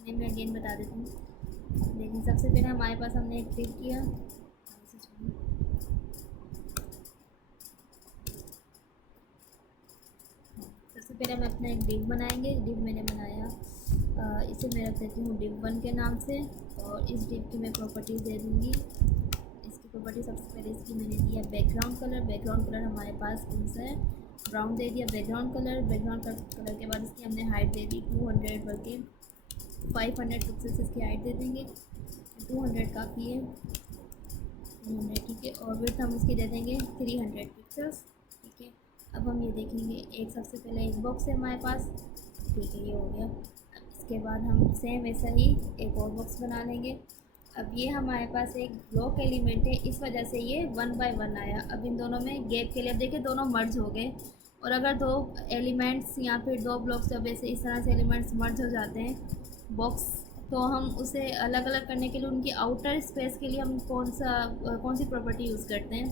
चलिए मैं अगेन बता देती हूँ। देखिए सबसे पहले हमारे पास हमने एक डिव किया, सबसे पहले हम अपना एक डिव बनाएंगे। डिव मैंने बनाया, इसे मैं रख देती हूँ div1 के नाम से, और इस डिव की मैं प्रॉपर्टीज़ दे दूँगी। इसकी प्रॉपर्टी सबसे पहले इसकी मैंने दिया बैकग्राउंड कलर। बैकग्राउंड कलर हमारे पास कौन सा है, ब्राउन दे दिया बैकग्राउंड कलर। बैकग्राउंड कलर के बाद इसकी हमने हाइट दे दी 200, बल्कि 500 पिक्सल्स इसकी हाइट दे देंगे। 200 काफ़ी है, 200 ठीक है। और विड्थ हम इसकी दे देंगे 300 पिक्सल्स, ठीक है। अब हम ये देखेंगे, एक सबसे पहले एक बॉक्स है हमारे पास, ठीक है, ये हो गया। अब इसके बाद हम सेम वैसा ही एक और बॉक्स बना लेंगे। अब ये हमारे पास एक ब्लॉक एलिमेंट है, इस वजह से ये 1 बाय 1 आया। अब इन दोनों में गैप के लिए, अब देखिए दोनों मर्ज हो गए। और अगर दो एलिमेंट्स या फिर दो ब्लॉक्स जब ऐसे इस तरह से एलिमेंट्स मर्ज हो जाते हैं बॉक्स, तो हम उसे अलग अलग करने के लिए उनकी आउटर स्पेस के लिए हम कौन सी प्रॉपर्टी यूज़ करते हैं।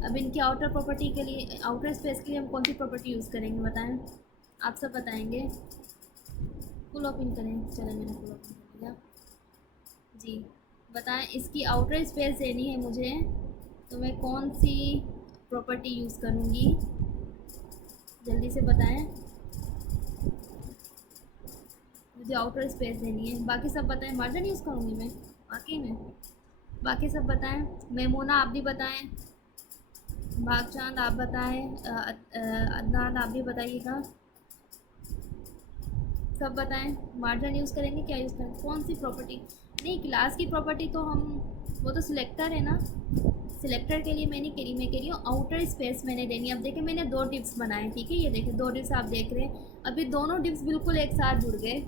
अब इनकी आउटर प्रॉपर्टी के लिए, आउटर स्पेस के लिए हम कौन सी प्रॉपर्टी यूज़ करेंगे बताएं, आप सब बताएंगे। फुल ओपन करें, चलें मैंने फुल ओपन कर दिया जी। बताएं, इसकी आउटर स्पेस देनी है मुझे, तो मैं कौन सी प्रॉपर्टी यूज़ करूँगी, जल्दी से बताएं। मुझे आउटर स्पेस देनी है, बाकी सब बताएं। मार्जिन यूज़ करूँगी मैं वाकई में, बाकी सब बताएं। मैमूना आप भी बताएं, भागचांद आप बताएं, अदनान आप भी बताइएगा, सब बताएं। मार्जिन यूज़ करेंगे, क्या यूज़ करेंगे, कौन सी प्रॉपर्टी। नहीं, क्लास की प्रॉपर्टी तो हम, वो तो सिलेक्टर है ना, सिलेक्टर के लिए मैं नहीं करी, मैं कह रही हूँ आउटर स्पेस मैंने देनी है। अब देखिए मैंने दो डिव्स बनाए, ठीक है, ये देखिए दो डिव्स आप देख रहे हैं। अभी दोनों डिव्स बिल्कुल एक साथ जुड़ गए।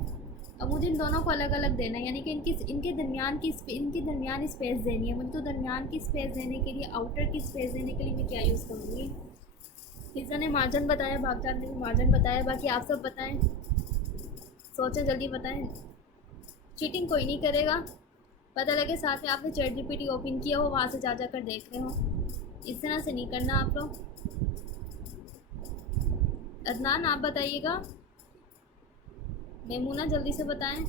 अब मुझे इन दोनों को अलग अलग देना है, यानी कि इनके दरमियान स्पेस देनी है मुझे। तो दरमियान की स्पेस देने के लिए, आउटर की स्पेस देने के लिए मैं क्या यूज़ करूँगी। फिजा ने मार्जिन बताया, भागचांद ने भी मार्जिन बताया, बाकी आप सब बताएं, सोचें, जल्दी बताएं। चीटिंग कोई नहीं करेगा, पता लगे साथ में आपने चैट जीपीटी ओपन किया हो, वहाँ से जा कर देख रहे हो। इस तरह से नहीं करना आप लोग। अदनान आप बताइएगा, मैमूना जल्दी से बताएं,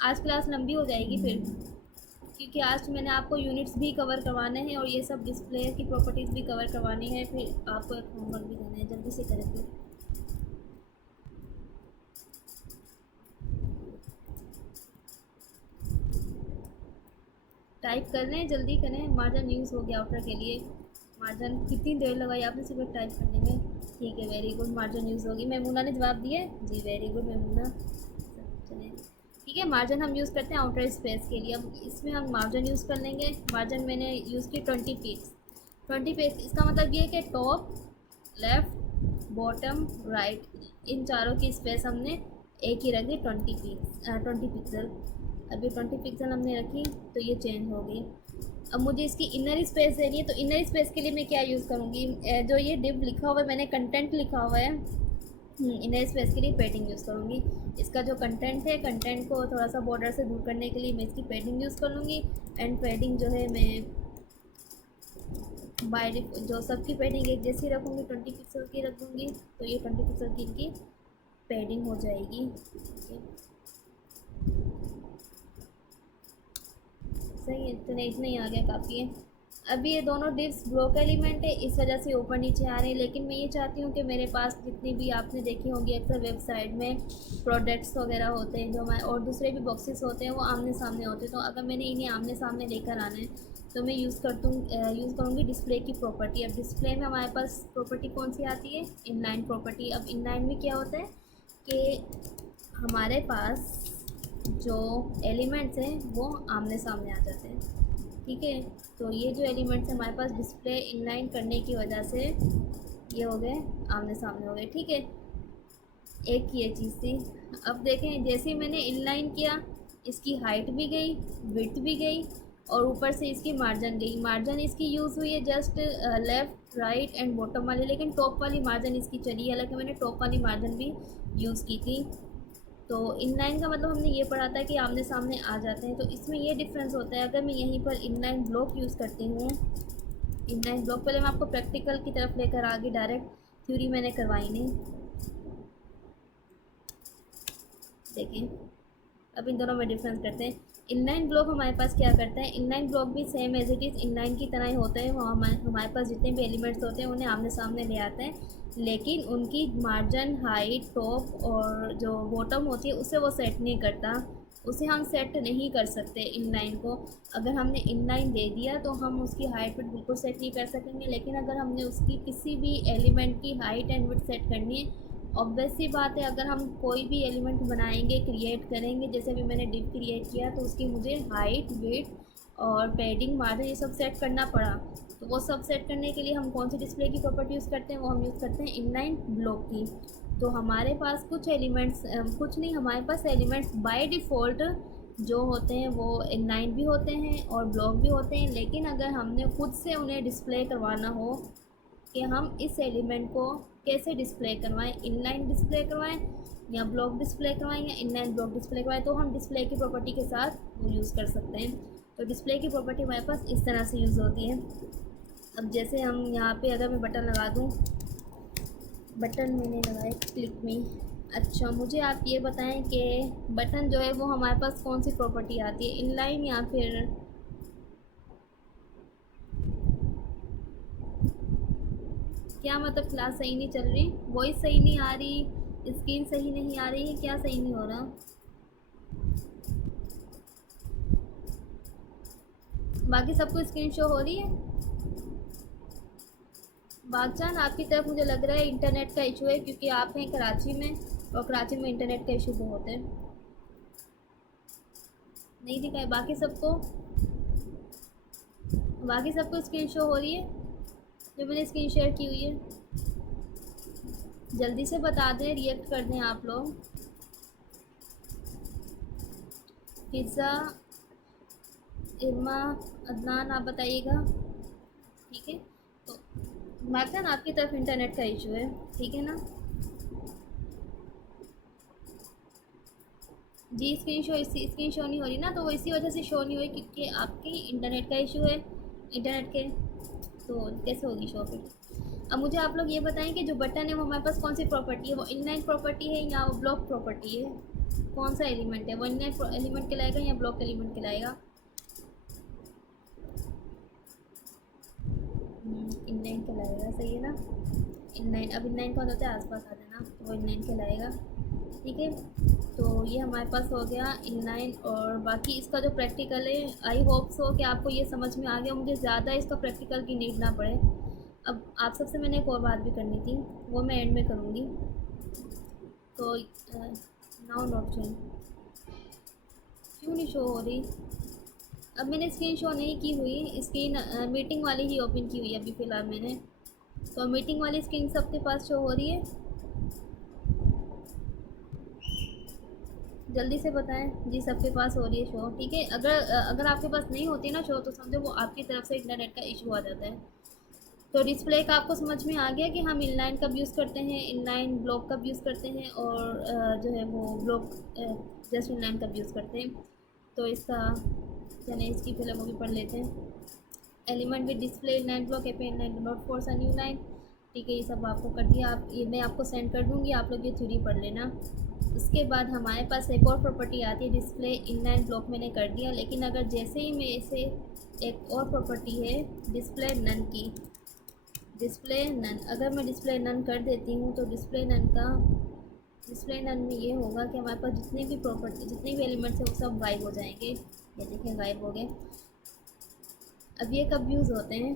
आज क्लास लंबी हो जाएगी फिर, क्योंकि आज मैंने आपको यूनिट्स भी कवर करवाने हैं और ये सब डिस्प्ले की प्रॉपर्टीज़ भी कवर करवानी है, फिर आपको एक होमवर्क भी देना है, जल्दी से करें फिर। टाइप कर लें, जल्दी करें। मार्जिन यूज़ हो गया आउटर के लिए। मार्जिन कितनी देर लगाई आपने सिर्फ टाइप करने में, ठीक है, वेरी गुड, मार्जिन यूज़ होगी। मैमूना ने जवाब दिया जी, वेरी गुड मैमूना। चलिए ठीक है, मार्जिन हम यूज़ करते हैं आउटर स्पेस के लिए। अब इसमें हम मार्जिन यूज़ कर लेंगे। मार्जिन मैंने यूज़ की 20 पिक्स। 20 पिक्स इसका मतलब ये है कि टॉप, लेफ़्ट, बॉटम, राइट, इन चारों की स्पेस हमने एक ही रख दी, 20 पिक्सल। अभी 20 पिक्सल हमने रखी, तो ये चेंज हो गई। अब मुझे इसकी इनर स्पेस देनी है, तो इनर स्पेस के लिए मैं क्या यूज़ करूँगी, जो ये डिव लिखा हुआ है, मैंने कंटेंट लिखा हुआ है, इनर स्पेस के लिए पैडिंग यूज़ करूँगी। इसका जो कंटेंट है, कंटेंट को थोड़ा सा बॉर्डर से दूर करने के लिए मैं इसकी पैडिंग यूज़ कर लूँगी। एंड पैडिंग जो है मैं बाय जो सबकी पैडिंग एक जैसी रखूँगी, 20 पिक्सल की रख दूँगी, तो ये 20 पिक्सल की इनकी पैडिंग हो जाएगी, ठीक है। सही है, तो इतना ही आ गया, काफ़ी है। अभी ये दोनों डिव्स ब्लॉक एलिमेंट है, इस वजह से ऊपर नीचे आ रहे हैं, लेकिन मैं ये चाहती हूँ कि मेरे पास जितनी भी आपने देखी होंगी अक्सर वेबसाइट में प्रोडक्ट्स वगैरह होते हैं जो हमारे, और दूसरे भी बॉक्सेस होते हैं, वो आमने सामने होते हैं। तो अगर मैंने इन्हें आमने सामने लेकर आना है, तो मैं यूज़ करूँगी डिस्प्ले की प्रॉपर्टी। अब डिस्प्ले में हमारे पास प्रॉपर्टी कौन सी आती है, इनलाइन प्रॉपर्टी। अब इनलाइन में क्या होता है कि हमारे पास जो एलिमेंट्स हैं वो आमने सामने आ जाते हैं, ठीक है। तो ये जो एलिमेंट्स हमारे पास डिस्प्ले इनलाइन करने की वजह से ये हो गए आमने सामने हो गए, ठीक है। एक ये चीज़ थी। अब देखें, जैसे ही मैंने इनलाइन किया, इसकी हाइट भी गई, विड्थ भी गई, और ऊपर से इसकी मार्जिन गई। मार्जिन इसकी यूज़ हुई है just left, right and bottom वाली, लेकिन टॉप वाली मार्जिन इसकी चली है, हालांकि मैंने टॉप वाली मार्जिन भी यूज़ की थी। तो इनलाइन का मतलब हमने ये पढ़ा था कि आमने सामने आ जाते हैं, तो इसमें ये डिफरेंस होता है। अगर मैं यहीं पर इनलाइन ब्लॉक यूज़ करती हूँ, इनलाइन ब्लॉक, पहले मैं आपको प्रैक्टिकल की तरफ लेकर आगे, डायरेक्ट थ्योरी मैंने करवाई नहीं। देखें, अब इन दोनों में डिफरेंस करते हैं। इनलाइन ब्लॉक हमारे पास क्या करता है, इनलाइन ब्लॉक भी same as it is inline की तरह ही होता है। वो हमारे पास जितने भी एलिमेंट्स होते हैं उन्हें आमने सामने ले आते हैं, लेकिन उनकी मार्जिन, हाइट, टॉप और जो बॉटम होती है उसे वो सेट नहीं करता, उसे हम सेट नहीं कर सकते इनलाइन को। अगर हमने इनलाइन दे दिया तो हम उसकी हाइट विड्थ बिल्कुल सेट नहीं कर सकेंगे, लेकिन अगर हमने उसकी किसी भी एलिमेंट की हाइट एंड विड्थ सेट करनी है, ऑब्वियस सी बात है, अगर हम कोई भी एलिमेंट बनाएंगे, क्रिएट करेंगे, जैसे अभी मैंने डिव क्रिएट किया तो उसकी मुझे हाइट, विड्थ और पैडिंग, मार्जिन ये सब सेट करना पड़ा। तो वो सब सेट करने के लिए हम कौन सी डिस्प्ले की प्रॉपर्टी यूज़ करते हैं, वो हम यूज़ करते हैं इनलाइन ब्लॉक की। तो हमारे पास कुछ एलिमेंट्स, कुछ नहीं, हमारे पास एलिमेंट्स बाय डिफ़ॉल्ट जो होते हैं वो इनलाइन भी होते हैं और ब्लॉक भी होते हैं, लेकिन अगर हमने खुद से उन्हें डिस्प्ले करवाना हो कि हम इस एलिमेंट को कैसे डिस्प्ले करवाएं, इनलाइन डिस्प्ले करवाएं या ब्लॉक डिस्प्ले करवाएं या इनलाइन ब्लॉक डिस्प्ले करवाएं, तो हम डिस्प्ले की प्रॉपर्टी के साथ वो यूज़ कर सकते हैं। तो डिस्प्ले की प्रॉपर्टी हमारे पास इस तरह से यूज़ होती है। अब जैसे हम यहाँ पे अगर मैं बटन लगा दूँ, बटन मैंने लगाए क्लिक में। अच्छा, मुझे आप ये बताएं कि बटन जो है वो हमारे पास कौन सी प्रॉपर्टी आती है, इनलाइन या फिर क्या, मतलब क्लास सही नहीं चल रही, वॉइस सही नहीं आ रही, स्क्रीन सही नहीं आ रही है, क्या सही नहीं हो रहा? बाकी सबको स्क्रीन शो हो रही है? बागजान, आपकी तरफ मुझे लग रहा है इंटरनेट का इशू है, क्योंकि आप हैं कराची में और कराची में इंटरनेट का इशू बहुत है। नहीं दिखाए बाकी सबको स्क्रीन शो हो रही है जो मैंने स्क्रीन शेयर की हुई है? जल्दी से बता दें, रिएक्ट कर दें आप लोग। पिज़्ज़ा, इरमा, अदनान, आप बताइएगा। ठीक है, तो बागजान आपकी तरफ इंटरनेट का इशू है, ठीक है ना? जी, स्क्रीन शो नहीं हो रही ना, तो वो इसी वजह से शो नहीं हुई क्योंकि आपकी इंटरनेट का इशू है, इंटरनेट के, तो कैसे होगी शो फिर? अब मुझे आप लोग ये बताएं कि जो बटन है वो हमारे पास कौन सी प्रॉपर्टी है, वो इनलाइन प्रॉपर्टी है या वो ब्लॉक प्रॉपर्टी है? कौन सा एलिमेंट है, वो इनलाइन एलिमेंट कहलाएगा या ब्लॉक एलिमेंट कहलाएगा? इनलाइन कहलाएगा, सही है ना? इनलाइन, अब इनलाइन कौन होता है, आसपास आ जाना, तो वो इनलाइन कहलाएगा। ठीक है, तो ये हमारे पास हो गया इनलाइन। और बाकी इसका जो प्रैक्टिकल है, आई होप सो कि आपको ये समझ में आ गया, मुझे ज़्यादा इसका प्रैक्टिकल की नीड ना पड़े। अब आप सबसे मैंने एक और बात भी करनी थी, वो मैं एंड में करूँगी। तो नाउ नोट चेंज, क्यों नहीं शो हो रही? अब मैंने स्क्रीन शो नहीं की हुई, स्क्रीन मीटिंग वाली ही ओपन की हुई है अभी फ़िलहाल मैंने। तो मीटिंग वाली स्क्रीन सबके पास शो हो रही है? जल्दी से बताएं। जी, सबके पास हो रही है शो, ठीक है। अगर आपके पास नहीं होती ना शो, तो समझो वो आपकी तरफ से इंटरनेट का इशू आ जाता है। तो डिस्प्ले का आपको समझ में आ गया कि हम इनलाइन कब यूज़ करते हैं, इनलाइन ब्लॉक कब यूज़ करते हैं, और जो है वो ब्लॉक जस्ट इनलाइन कब यूज़ करते हैं। तो इसका चलिए इसकी पहले वो भी पढ़ लेते हैं। Element with display inline block AP inline, do not force a new line. ठीक है, ये सब आपको कर दिया, आप ये मैं आपको सेंड कर दूँगी, आप लोग ये थ्योरी पढ़ लेना। उसके बाद हमारे पास एक और प्रॉपर्टी आती है, डिस्प्ले इनलाइन ब्लॉक मैंने कर दिया, लेकिन अगर जैसे ही मैं इसे, एक और प्रॉपर्टी है डिस्प्ले नन की, डिस्प्ले नन, अगर मैं डिस्प्ले नन कर देती हूँ तो डिस्प्ले नन में ये होगा कि हमारे पास जितने भी प्रॉपर्टी, जितने भी एलिमेंट्स हैं वो सब गायब हो जाएंगे। ये देखें, गायब हो गए। अब ये कब यूज़ होते हैं,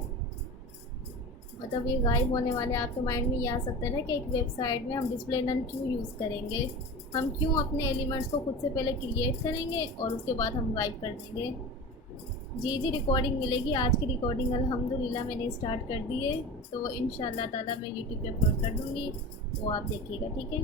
मतलब ये गायब होने वाले, आपके माइंड में ये आ सकता है ना कि एक वेबसाइट में हम डिस्प्ले नन क्यों यूज़ करेंगे, हम क्यों अपने एलिमेंट्स को खुद से पहले क्रिएट करेंगे और उसके बाद हम गायब कर देंगे। जी, रिकॉर्डिंग मिलेगी, आज की रिकॉर्डिंग अल्हम्दुलिल्लाह मैंने स्टार्ट कर दी है, तो वो इंशाल्लाह ताला मैं यूट्यूब पे अपलोड कर दूँगी, वो आप देखिएगा, ठीक है।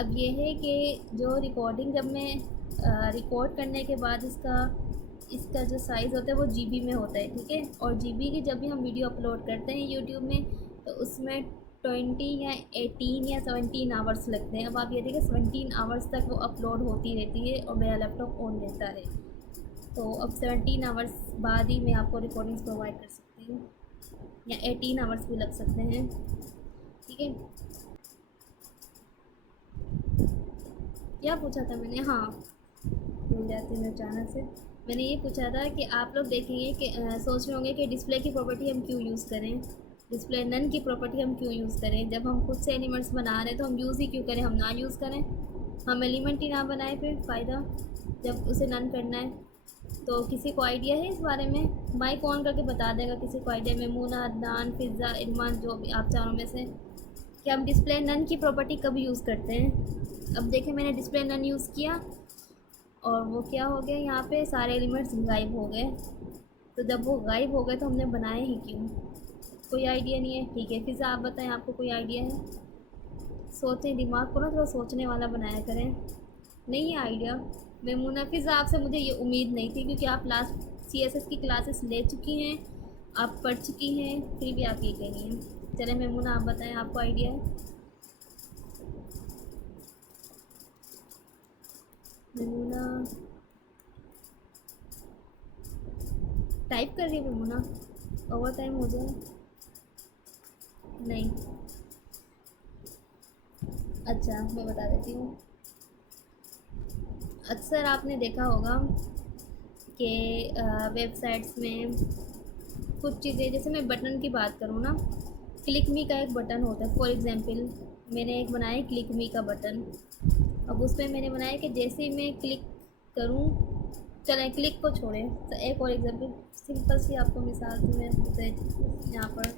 अब ये है कि जो रिकॉर्डिंग, जब मैं रिकॉर्ड करने के बाद इसका जो साइज़ होता है वो जीबी में होता है, ठीक है। और जीबी की जब भी हम वीडियो अपलोड करते हैं यूट्यूब में, तो उसमें 20 या 18 या 17 आवर्स लगते हैं। अब आप ये देखिए 17 आवर्स तक वो अपलोड होती रहती है और मेरा लैपटॉप ऑन रहता है। तो अब 17 आवर्स बाद ही मैं आपको रिकॉर्डिंग्स प्रोवाइड कर सकती हूँ, या 18 आवर्स भी लग सकते हैं, ठीक है। क्या पूछा था मैंने, हाँ भूल जाती हूँ अचानक से। मैंने ये पूछा था कि आप लोग देखेंगे कि सोच रहे होंगे कि डिस्प्ले की प्रॉपर्टी हम क्यों यूज़ करें, डिस्प्ले नन की प्रॉपर्टी हम क्यों यूज़ करें, जब हम खुद से एलिमेंट्स बना रहे हैं तो हम यूज़ ही क्यों करें, हम ना यूज़ करें, हम एलिमेंट ही ना बनाए, फिर फ़ायदा जब उसे नन करना है। तो किसी को आइडिया है इस बारे में, माइक ऑन करके बता देगा किसी को आइडिया, मेमूना, अदनान, फिज़ा, इरमान, जो भी आप चारों में से, कि हम डिस्प्ले नन की प्रॉपर्टी कब यूज़ करते हैं। अब देखें मैंने डिस्प्ले नन यूज़ किया और वो क्या हो गया, यहाँ पे सारे एलिमेंट्स गायब हो गए। तो जब वो गायब हो गए तो हमने बनाए ही क्यों, कोई आइडिया नहीं है। ठीक है फिज़ा आप बताएं, आपको कोई आइडिया है, सोचें, दिमाग को ना थोड़ा सोचने वाला बनाया करें। नहीं है आइडिया। मेमूना, फिज़ा आपसे मुझे ये उम्मीद नहीं थी क्योंकि आप लास्ट CSS की क्लासेस ले चुकी हैं, आप पढ़ चुकी हैं, फिर भी आप ये कह रही हैं। चले मेमूना आप बताएं, आपको आइडिया है। मेमूना टाइप कर रही है, मेमूना ओवर टाइम हो जाए। नहीं, अच्छा मैं बता देती हूँ। अक्सर आपने देखा होगा कि वेबसाइट्स में कुछ चीज़ें, जैसे मैं बटन की बात करूँ ना, क्लिक मी का एक बटन होता है। फॉर एग्जांपल मैंने एक बनाया क्लिक मी का बटन। अब उस पर मैंने बनाया कि जैसे ही मैं क्लिक करूँ, चलें क्लिक को छोड़ें, तो एक और एग्जांपल सिंपल सी आपको मिसाल से मैं यहाँ पर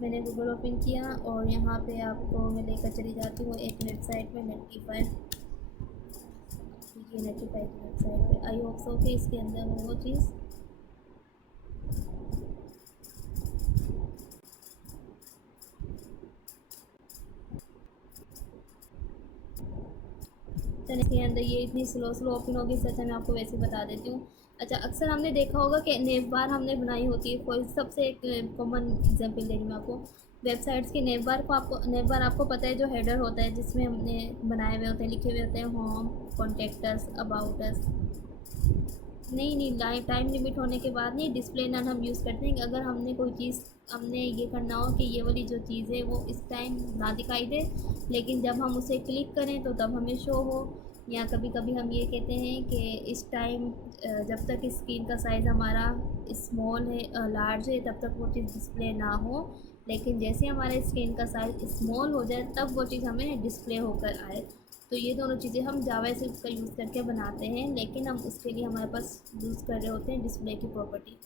मैंने गूगल ओपन किया और यहाँ पे आपको मैं लेकर चली जाती हूँ एक वेबसाइट में, नेटिफाई, ये नेटिफाई की वेबसाइट पे। आई होप सो कि इसके अंदर हो वो चीज़। चलिए इसके अंदर ये इतनी स्लो स्लो ओपन होगी, सच मैं आपको वैसे बता देती हूँ। अच्छा अक्सर हमने देखा होगा कि नेव बार हमने बनाई होती है, कोई सबसे एक कॉमन एग्जांपल दे रही हूँ मैं आपको। वेबसाइट्स की नेव बार को, आपको नेव बार आपको पता है जो हेडर होता है जिसमें हमने बनाए हुए होते हैं, लिखे हुए होते हैं होम, कॉन्टेक्टस, अबाउट अस। नहीं टाइम लिमिट होने के बाद नहीं, डिस्प्ले नन हम यूज़ करते हैं कि अगर हमने कोई चीज़, हमने ये करना हो कि ये वाली जो चीज़ है वो इस टाइम ना दिखाई दे, लेकिन जब हम उसे क्लिक करें तो तब हमें शो हो। या कभी कभी हम ये कहते हैं कि इस टाइम जब तक स्क्रीन का साइज़ हमारा स्मॉल है, लार्ज है, तब तक वो चीज़ डिस्प्ले ना हो, लेकिन जैसे हमारे स्क्रीन का साइज़ स्मॉल हो जाए तब वो चीज़ हमें डिस्प्ले होकर आए। तो ये दोनों चीज़ें हम जावास्क्रिप्ट का यूज़ करके बनाते हैं, लेकिन हम उसके लिए हमारे पास यूज़ कर रहे होते हैं डिस्प्ले की प्रॉपर्टी।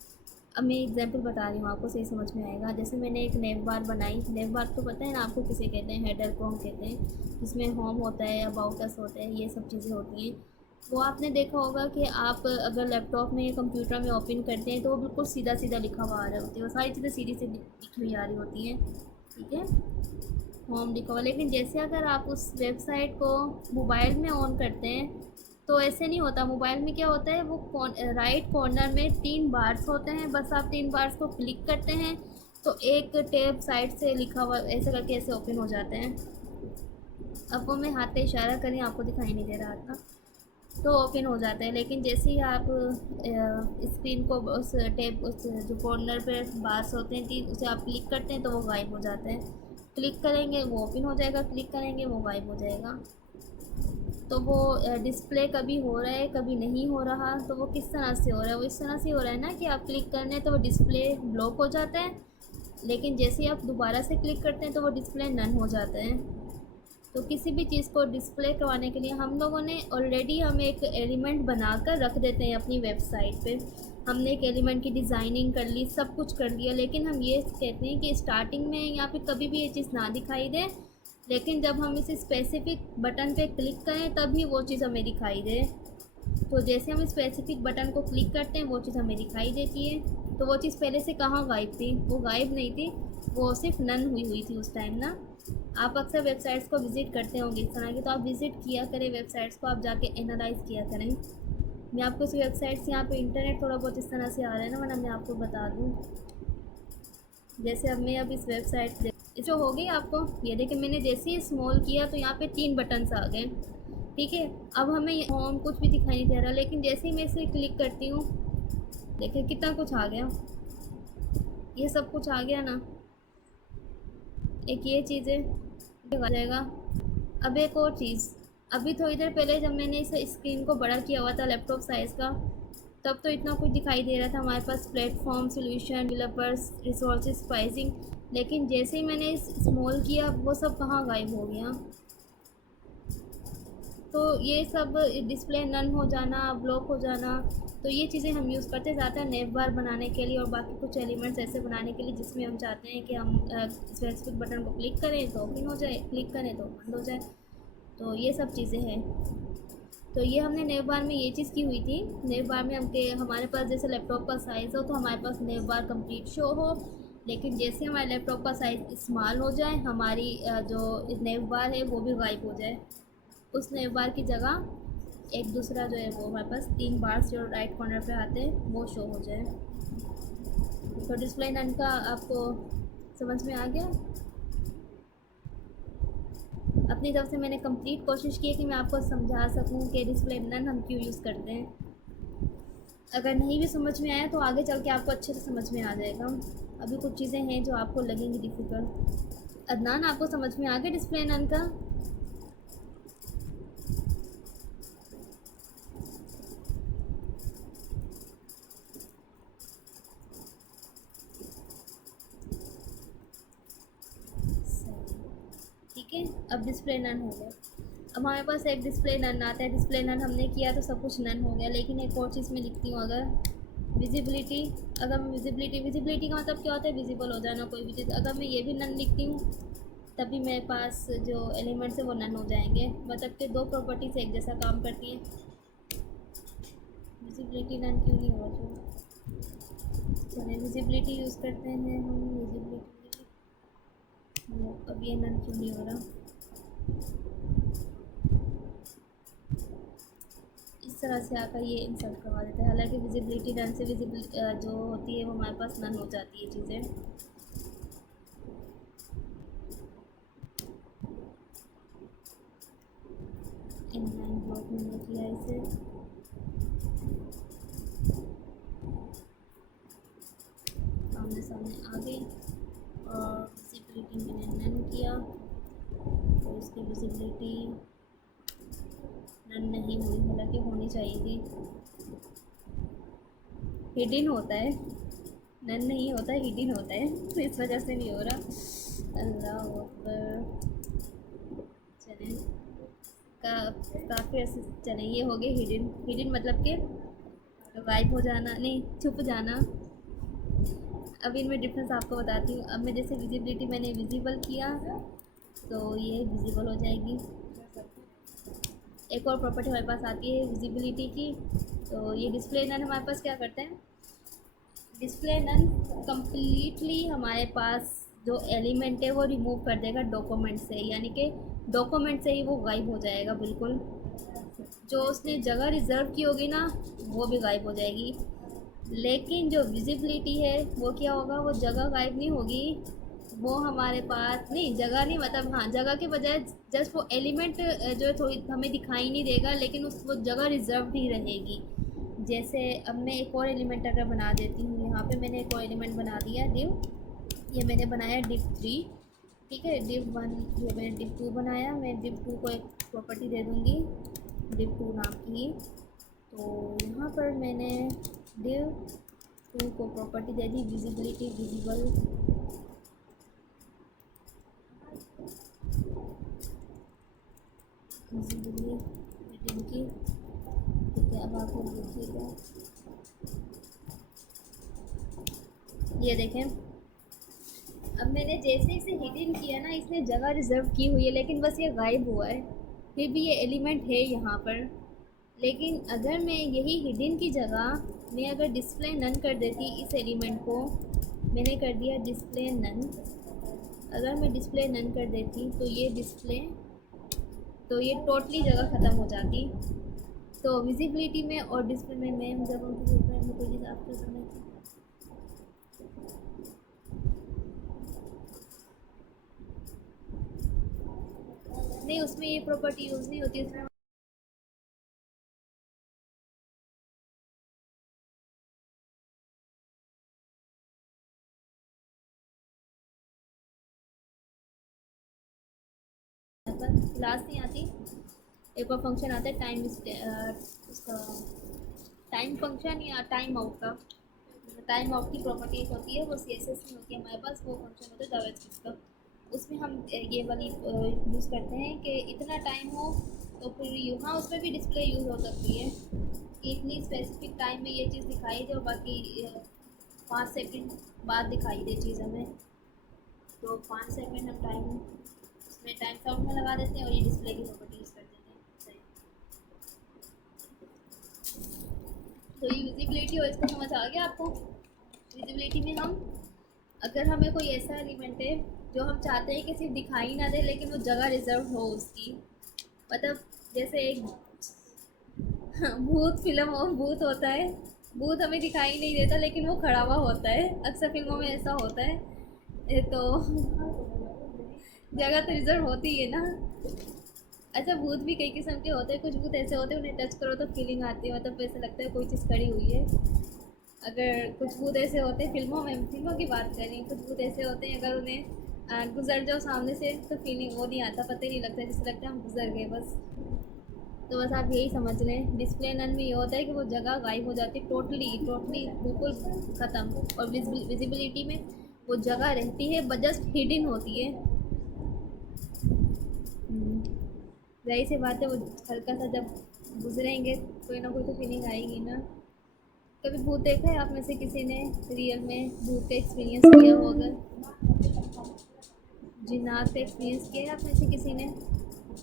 अब मैं एग्जांपल बता रही हूँ, आपको सही समझ में आएगा। जैसे मैंने एक नेव बार बनाई, नेव बार तो पता है ना आपको किसे कहते हैं, हेडर को हम कहते हैं, जिसमें होम होता है, अबाउट अस होता है, ये सब चीज़ें होती हैं। वो आपने देखा होगा कि आप अगर लैपटॉप में या कंप्यूटर में ओपन करते हैं तो वो बिल्कुल सीधा सीधा लिखा हुआ आ रहा होती है, वो सारी चीज़ें सीधी सीधी लिखी हुई आ रही होती हैं, ठीक है, होम लिखा हुआ। लेकिन जैसे अगर आप उस वेबसाइट को मोबाइल में ऑन करते हैं तो ऐसे नहीं होता। मोबाइल में क्या होता है, वो राइट कॉर्नर में 3 बार्स होते हैं, बस आप 3 बार्स को क्लिक करते हैं तो एक टैब साइड से लिखा हुआ ऐसे करके ऐसे ओपन हो जाते हैं। अब वो मैं हाथ पे इशारा करें, आपको दिखाई नहीं दे रहा था, तो ओपन हो जाता है। लेकिन जैसे ही आप स्क्रीन को उस टैब, उस जो कॉर्नर पे बार्स होते हैं 3, उसे आप क्लिक करते हैं तो वो गायब हो जाते हैं। क्लिक करेंगे वो ओपन हो जाएगा, क्लिक करेंगे वो गायब हो जाएगा। तो वो डिस्प्ले कभी हो रहा है कभी नहीं हो रहा, तो वो किस तरह से हो रहा है, वो इस तरह से हो रहा है ना कि आप क्लिक करने तो वो डिस्प्ले ब्लॉक हो जाता है, लेकिन जैसे ही आप दोबारा से क्लिक करते हैं तो वो डिस्प्ले नन हो जाता है। तो किसी भी चीज़ को डिस्प्ले करवाने के लिए हम लोगों ने ऑलरेडी हम एक एलिमेंट बनाकर रख देते हैं अपनी वेबसाइट पे। हमने एक एलिमेंट की डिज़ाइनिंग कर ली, सब कुछ कर लिया, लेकिन हम ये कहते हैं कि स्टार्टिंग में यहाँ पे कभी भी ये चीज़ ना दिखाई दे, लेकिन जब हम इस स्पेसिफिक बटन पे क्लिक करें तभी वो चीज़ हमें दिखाई दे। तो जैसे हम स्पेसिफिक बटन को क्लिक करते हैं वो चीज़ हमें दिखाई देती है। तो वो चीज़ पहले से कहाँ गायब थी, वो गायब नहीं थी, वो सिर्फ नन हुई हुई थी उस टाइम ना। आप अक्सर वेबसाइट्स को विज़िट करते होंगे इस तरह की, तो आप विज़िट किया करें वेबसाइट्स को, आप जाके एनालाइज़ किया करें। मैं आपको इस वेबसाइट्स, यहाँ पे इंटरनेट थोड़ा बहुत इस तरह से आ रहा है ना, वरना मैं आपको बता दूँ। जैसे अब मैं अब इस वेबसाइट जो हो गई आपको, ये देखिए मैंने जैसे ही स्मॉल किया तो यहाँ पे 3 बटन्स आ गए, ठीक है। अब हमें होम कुछ भी दिखाई नहीं दे रहा, लेकिन जैसे ही मैं इसे क्लिक करती हूँ, देखिए कितना कुछ आ गया, ये सब कुछ आ गया ना। एक ये चीज़ है, आ जाएगा। अब एक और चीज़, अभी थोड़ी देर पहले जब मैंने इस स्क्रीन को बड़ा किया हुआ था लैपटॉप साइज़ का, तब तो इतना कुछ दिखाई दे रहा था हमारे पास, platform, solution, developers, resources, pricing. लेकिन जैसे ही मैंने इस स्मॉल किया, वो सब कहाँ गायब हो गया। तो ये सब डिस्प्ले नन हो जाना, ब्लॉक हो जाना, तो ये चीज़ें हम यूज़ करते ज़्यादा नेव बार बनाने के लिए और बाकी कुछ एलिमेंट्स ऐसे बनाने के लिए जिसमें हम चाहते हैं कि हम स्पेसिफिक बटन को क्लिक करें तो ओपन हो जाए, क्लिक करें तो बंद हो जाए। तो ये सब चीज़ें हैं। तो ये हमने नेव बार में ये चीज़ की हुई थी। नेव बार में हमारे पास जैसे लैपटॉप का साइज़ हो तो हमारे पास नेव बार कंप्लीट शो हो, लेकिन जैसे हमारे लैपटॉप का साइज़ स्मॉल हो जाए, हमारी जो नेव बार है वो भी गायब हो जाए। उस नेव बार की जगह एक दूसरा जो है वो हमारे पास 3 बार्स जो राइट कॉर्नर पे आते हैं वो शो हो जाए। तो डिस्प्ले नन का आपको समझ में आ गया। अपनी तरफ से मैंने कंप्लीट कोशिश की है कि मैं आपको समझा सकूं कि डिस्प्ले नन हम क्यों यूज़ करते हैं। अगर नहीं भी समझ में आया तो आगे चल के आपको अच्छे से समझ में आ जाएगा। अभी कुछ चीज़ें हैं जो आपको लगेंगी डिफ़िकल्ट। अदनान, आपको समझ में आ गया डिस्प्ले नन का? ठीक है, अब डिस्प्ले नन हो गया। अब हमारे पास एक डिस्प्ले नन आता है। डिस्प्ले नन हमने किया तो सब कुछ नन हो गया, लेकिन एक और चीज़ मैं लिखती हूँ। अगर विजिबिलिटी, अगर मैं विजिबिलिटी का मतलब क्या होता है? विजिबल हो जाना कोई भी चीज़। अगर मैं ये भी नन लिखती हूँ तभी मेरे पास जो एलिमेंट्स है वो नन हो जाएंगे। मतलब कि दो प्रॉपर्टीज एक जैसा काम करती हैं। विजिबिलिटी नन क्यों नहीं हो रहा? चलिए विजिबिलिटी यूज़ करते हैं हम। विजिबिलिटी, अब ये नन क्यों नहीं हो रहा? इस तरह से आकर ये इंसर्ट करवा देता है। हालांकि विजिबिलिटी नन से जो होती है वो हमारे पास नन हो जाती है चीज़ें। इनलाइन ब्लॉक मैंने किया इसे। आमने सामने आ गई और विजिबिलिटी मैंने नन किया तो इसकी विजिबिलिटी नन नहीं हुई, हालांकि होनी चाहिए थी। हिडन होता है, नन नहीं होता, हिडन होता है, तो इस वजह से नहीं हो रहा। अल्लाह अकबर। चलें, काफ़ी ऐसे चलें, ये हो गए हिडन। हिडन मतलब कि गायब हो जाना, नहीं, छुप जाना। अब इनमें डिफरेंस आपको बताती हूँ। अब मैं जैसे विजिबिलिटी मैंने विजिबल किया तो ये विजिबल हो जाएगी। एक और प्रॉपर्टी हमारे पास आती है विजिबिलिटी की। तो ये डिस्प्ले नन हमारे पास क्या करते हैं? डिस्प्ले नन कम्प्लीटली हमारे पास जो एलिमेंट है वो रिमूव कर देगा डॉक्यूमेंट से, यानी कि डॉक्यूमेंट से ही वो गायब हो जाएगा बिल्कुल। जो उसने जगह रिज़र्व की होगी ना वो भी गायब हो जाएगी। लेकिन जो विजिबिलिटी है वो क्या होगा? वो जगह गायब नहीं होगी, वो हमारे पास नहीं, जगह नहीं, मतलब हाँ, जगह के बजाय जस्ट वो एलिमेंट जो है थोड़ी हमें दिखाई नहीं देगा, लेकिन उस वो जगह रिजर्व ही रहेगी। जैसे अब मैं एक और एलिमेंट अगर बना देती हूँ, यहाँ पे मैंने एक और एलिमेंट बना दिया डिव। ये मैंने बनाया div 3। ठीक है, div 1, ये मैंने div 2 बनाया। मैं div 2 को एक प्रॉपर्टी दे दूँगी div 2 नाम की। तो यहाँ पर मैंने div 2 को प्रॉपर्टी दे दी विजिबिलिटी विजिबल। विजिबिलिटी की, ठीक है। अब आप लोग देखिएगा, ये देखें, अब मैंने जैसे इसे हिडन किया ना, इसने जगह रिजर्व की हुई है, लेकिन बस ये गायब हुआ है। फिर भी ये एलिमेंट है यहाँ पर। लेकिन अगर मैं यही हिडन की जगह मैं अगर डिस्प्ले नन कर देती, इस एलिमेंट को मैंने कर दिया डिस्प्ले नन। अगर मैं डिस्प्ले नन कर देती तो ये डिस्प्ले, तो ये टोटली जगह ख़त्म हो जाती। तो विजिबिलिटी में और डिस्प्ले में मैं जब उनके ऊपर में कोई चीज़ आपको समझ, नहीं, उसमें ये प्रॉपर्टी यूज़ नहीं होती। उसमें क्लास नहीं आती। एक और फंक्शन आता है टाइम उसका टाइम फंक्शन या टाइम आउट का। टाइम आउट की प्रॉपर्टी होती है वो CSS में होती है हमारे पास, वो फंक्शन होता है जावास्क्रिप्ट का। उसमें हम ये वाली यूज़ करते हैं कि इतना टाइम हो तो फिर हाँ उसमें भी डिस्प्ले यूज़ हो सकती है कि इतनी स्पेसिफिक टाइम में ये चीज़ दिखाई दे और बाकी 5 सेकंड बाद दिखाई दे चीज़ हमें। तो 5 सेकंड हम टाइम उसमें टाइम काउंट में लगा देते हैं और ये डिस्प्ले की प्रॉपर्टी यूज़ कर देते हैं। सही। तो ये विजिबिलिटी और इसको समझ आ गया आपको। विजिबिलिटी में हम अगर हमें कोई ऐसा एलिमेंट है जो हम चाहते हैं कि सिर्फ दिखाई ना दे लेकिन वो जगह रिजर्व हो उसकी, मतलब जैसे एक भूत फिल्म हो, भूत होता है, भूत हमें दिखाई नहीं देता लेकिन वो खड़ा हुआ होता है, अक्सर फिल्मों में ऐसा होता है। तो जगह तो रिजर्व होती है ना। अच्छा भूत भी कई किस्म के होते हैं, कुछ भूत ऐसे होते हैं उन्हें टच करो तो फीलिंग आती है, मतलब ऐसा लगता है कोई चीज़ खड़ी हुई है। अगर कुछ भूत ऐसे होते हैं फिल्मों में, फिल्मों की बात कर रही हूँ, कुछ भूत ऐसे होते हैं अगर उन्हें गुजर जाओ सामने से तो फीलिंग वो नहीं आता, पता ही नहीं लगता, जिससे लगता है हम गुजर गए बस। तो बस आप यही समझ लें, डिस्प्ले नन में ये होता है कि वो जगह गायब हो जाती है टोटली टोटली बिल्कुल ख़त्म, और विजिबिलिटी में वो जगह रहती है बस जस्ट हिडन होती है। जाहिर सी बात है वो हल्का सा जब गुजरेंगे कोई ना कोई तो फीलिंग आएगी ना। कभी भूत देखा है आप में से किसी ने रियल में भूत का एक्सपीरियंस किया हो? अगर जिन्नात का एक्सपीरियंस किया है आप में से किसी ने?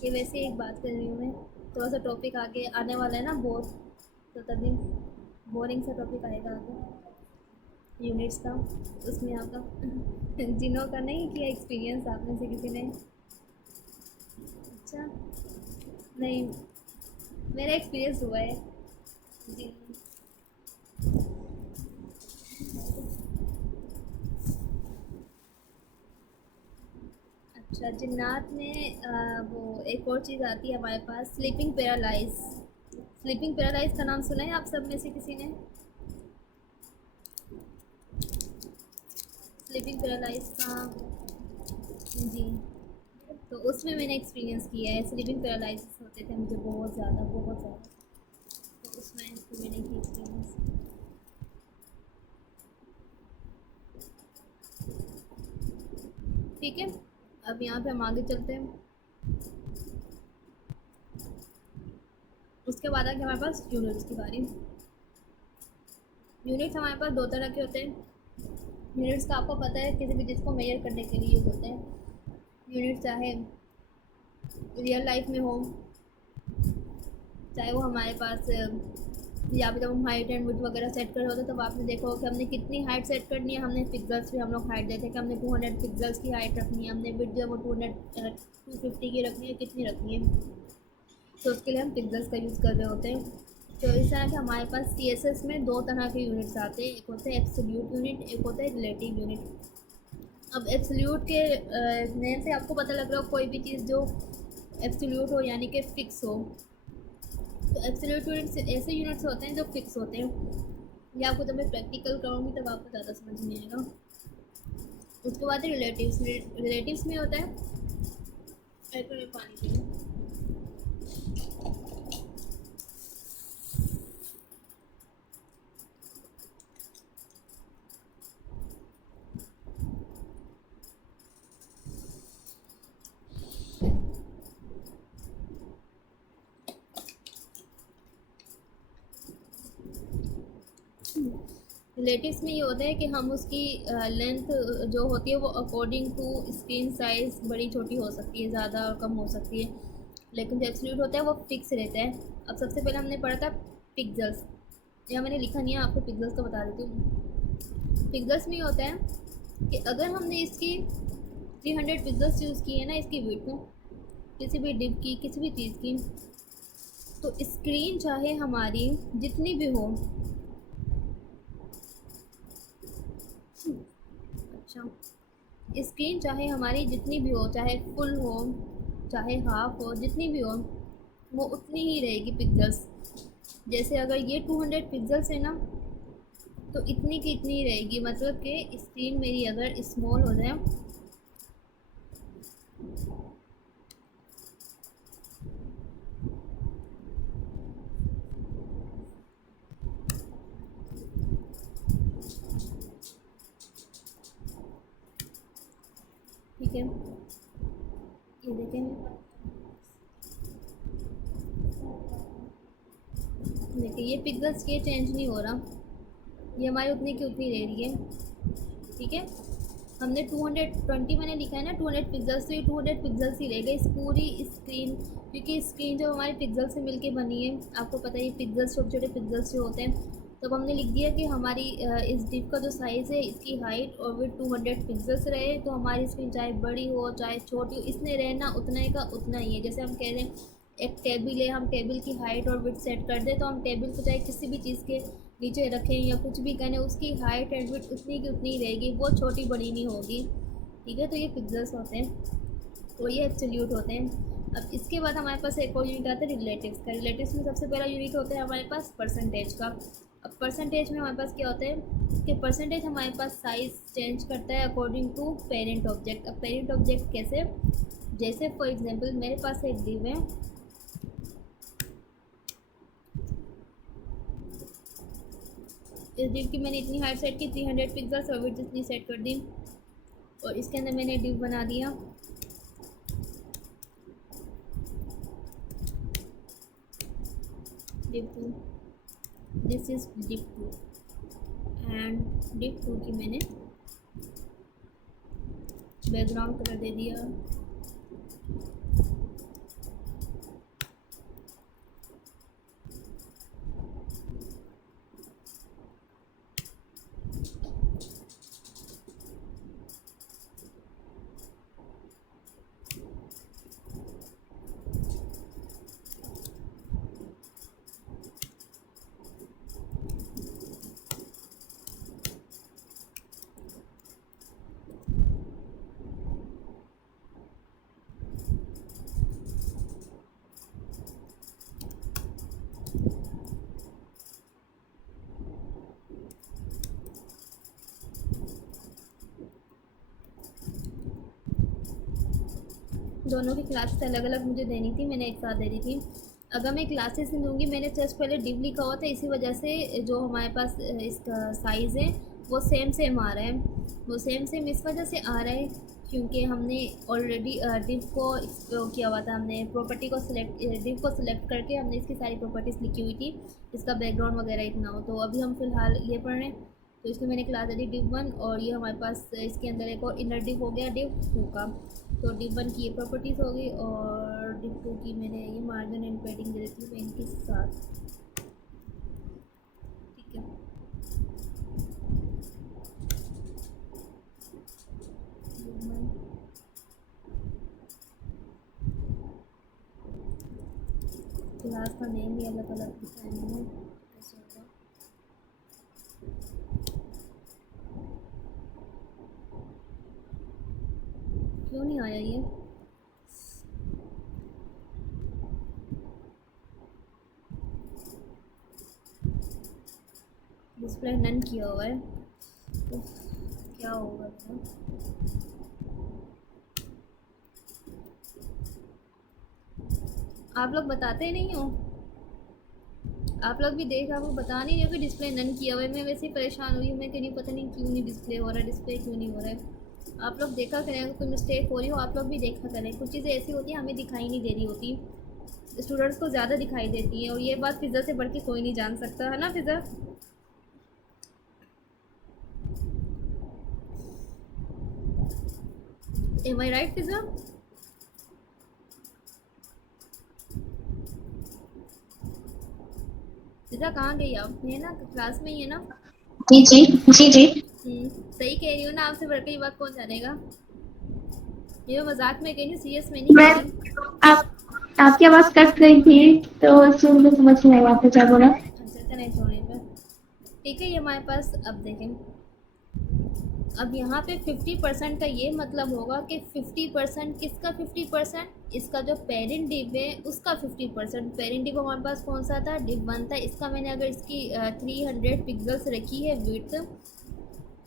ये वैसे एक बात कर रही हूँ मैं, थोड़ा सा टॉपिक आगे आने वाला है ना बोर, तो तभी बोरिंग सा टॉपिक आएगा आगे यूनिट्स का, उसमें आपका जिनों का नहीं किया एक्सपीरियंस आप में से किसी ने? अच्छा नहीं, मेरा एक्सपीरियंस हुआ है जी। अच्छा जिन्नात में वो एक और चीज़ आती है हमारे पास, स्लीपिंग पैरालाइज। स्लीपिंग पैरालाइज का नाम सुना है आप सब में से किसी ने? स्लीपिंग पैरालाइज का जी, तो उसमें मैंने एक्सपीरियंस किया है। स्लीपिंग पैरालाइसिस होते थे मुझे बहुत ज़्यादा बहुत ज़्यादा, तो उसमें मैंने की एक्सपीरियंस। ठीक है, अब यहाँ पे हम आगे चलते हैं। उसके बाद आगे हमारे पास यूनिट्स की बारी। यूनिट्स हमारे पास दो तरह के होते हैं। यूनिट्स का आपको पता है किसी भी चीज़ को मेजर करने के लिए यूज़ होते हैं। यूनिट चाहे रियल लाइफ में हो, चाहे वो हमारे पास या फिर जब हम हाइट एंड विड्थ वगैरह सेट कर रहे होते तब आपने देखा हो कि हमने कितनी हाइट सेट करनी है, हमने पिक्सल्स भी हम लोग हाइट देते हैं कि हमने 200 पिक्सल्स की हाइट रखनी है, हमने विड्थ जो है वो 250 की रखनी है, कितनी रखनी है, तो उसके लिए हम पिक्सल्स का यूज़ कर रहे होते हैं। तो इस तरह के हमारे पास CSS में दो तरह के यूनिट्स आते हैं, एक होता है एब्सोल्यूट यूनिट, एक होता है रिलेटिव यूनिट। अब एब्सोल्यूट के नेम से आपको पता लग रहा हो कोई भी चीज़ जो एब्सोल्यूट हो यानी कि फ़िक्स हो, तो एब्सोल्यूट यूनिट्स ऐसे यूनिट्स होते हैं जो फिक्स होते हैं। ये आपको जब मैं प्रैक्टिकल करूँगी तब आपको ज़्यादा समझ में आएगा। उसके बाद है रिलेटिव्स। रिलेटिव्स में होता है, एक मिनट पानी पीना। रिलेटिव्स में ये होता है कि हम उसकी लेंथ जो होती है वो अकॉर्डिंग टू स्क्रीन साइज़ बड़ी छोटी हो सकती है, ज़्यादा और कम हो सकती है, लेकिन जो एब्सोल्यूट होता है वो फिक्स रहता है। अब सबसे पहले हमने पढ़ा था पिक्सल्स, या मैंने लिखा नहीं है, आपको पिक्सल्स का बता देती हूँ। पिक्सल्स में ये होता है कि अगर हमने इसकी 300 पिक्सल्स यूज़ किए हैं ना इसकी विड्थ में, किसी भी डिव की किसी भी चीज़ की, तो स्क्रीन चाहे हमारी जितनी भी हो, अच्छा स्क्रीन चाहे हमारी जितनी भी हो, चाहे फुल हो चाहे हाफ हो, जितनी भी हो वो उतनी ही रहेगी पिक्सल्स। जैसे अगर ये 200 पिक्सल्स है ना तो इतनी की इतनी रहेगी, मतलब कि स्क्रीन मेरी अगर स्मॉल हो जाए है, ये देखें, देखिए ये पिक्सेल्स के चेंज नहीं हो रहा, ये हमारी उतनी की उतनी रह रही है। ठीक है, हमने 220 मैंने लिखा है ना 200 पिक्सेल्स, तो ये 200 पिक्सेल्स ही रहेगा इस पूरी स्क्रीन, क्योंकि स्क्रीन जो हमारे पिक्सेल से मिलके बनी है, आपको पता है ये पिक्सेल्स छोटे छोटे पिक्सेल्स जो होते हैं। तो हमने लिख दिया कि हमारी इस डिप का जो साइज़ है, इसकी हाइट और विड्थ 200 पिक्सेल्स रहे, तो हमारी स्क्रीन चाहे बड़ी हो चाहे छोटी हो, इसने रहना उतना ही का उतना ही है। जैसे हम कह रहे हैं एक टेबल है, हम टेबल की हाइट और विड्थ सेट कर दें, तो हम टेबल को चाहे किसी भी चीज़ के नीचे रखें या कुछ भी करें, उसकी हाइट एंड विड्थ उतनी की उतनी रहेगी, वो छोटी बड़ी नहीं होगी। ठीक है, तो ये पिक्सेल्स होते हैं, तो ये एब्सोल्यूट होते हैं। अब इसके बाद हमारे पास एक और यूनिट आता है रिलेटिव्स का। रिलेटिव्स में सबसे पहला यूनिट होता है हमारे पास परसेंटेज का। अब परसेंटेज में हमारे पास क्या होता है कि परसेंटेज हमारे पास साइज़ चेंज करता है अकॉर्डिंग टू पेरेंट ऑब्जेक्ट। अब पेरेंट ऑब्जेक्ट कैसे, जैसे फॉर एग्जांपल मेरे पास एक डिव है, इस डिव की मैंने इतनी हाइट सेट की 300 पिक्सेल्स और विड्थ इतनी सेट कर दी, और इसके अंदर मैंने डिव बना दिया। Div 2, this is div 2, and div 2 की मैंने बैकग्राउंड कलर दे दिया। दोनों की क्लासेस अलग अलग मुझे देनी थी, मैंने एक साथ दे दी थी। अगर मैं क्लासेस नहीं दूंगी, मैंने जस्ट पहले डिव लिखा हुआ था, इसी वजह से जो हमारे पास इसका साइज़ है वो सेम आ रहा है, वो सेम इस वजह से आ रहा है क्योंकि हमने ऑलरेडी डिव को किया हुआ था, हमने प्रॉपर्टी को सिलेक्ट, डिव को सिलेक्ट करके हमने इसकी सारी प्रॉपर्टीज़ लिखी हुई थी, इसका बैकग्राउंड वगैरह इतना हो। तो अभी हम फ़िलहाल ये पढ़ रहे हैं, तो इसमें मैंने क्लास दी डिव 1, और ये हमारे पास इसके अंदर एक और इनर डिव हो गया डिव 2 का। तो डिव 1 की ये प्रॉपर्टीज़ हो गई, और डिव 2 की मैंने ये मार्जिन एंड पैडिंग दे देती हूँ इनके साथ। ठीक है, क्लास का नेम भी अलग अलग दिखाएंगे हैं, कैसे होगा। क्यों नहीं आया ये, डिस्प्ले नन किया हुआ है, तो क्या होगा तो? आप लोग बताते नहीं हो, आप लोग भी देख, आपको बता नहीं रहे हो कि डिस्प्ले नन किया हुआ है। मैं वैसे ही परेशान हुई हूँ, मैं कहीं पता नहीं क्यों नहीं डिस्प्ले हो रहा है, डिस्प्ले क्यों नहीं हो रहा है। आप लोग देखा करें, अगर कोई मिस्टेक हो रही हो आप लोग भी देखा करें। कुछ चीज़ें ऐसी होती हैं हमें दिखाई नहीं दे रही होती, स्टूडेंट्स को ज़्यादा दिखाई देती हैं, और ये बात फिज़ा से बढ़ के कोई नहीं जान सकता, है ना फिज़ा? एम आई राइट फिज़ा? फिज़ा कहाँ गई आप? है ना, क्लास में ही है ना? जी जी जी जी। सही कह रही हो ना, आपसे बढ़ के ये बात कौन जानेगा। ये मजाक में कह रही हूँ, सीरियस में नहीं मैं कह रही। आपकी आवाज कट गई थी तो इसलिए मुझे समझ नहीं आया आपने क्या बोला। अच्छा, चलें छोड़ने पर। ठीक है, ये हमारे पास अब देखें, अब यहाँ पे 50% का ये मतलब होगा कि 50% किसका 50%, इसका जो पेरेंट डिव है उसका 50%। पेरेंट डिव हमारे पास कौन सा था, डिव 1 था। इसका मैंने अगर इसकी 300 पिक्सेल्स रखी है विड्थ,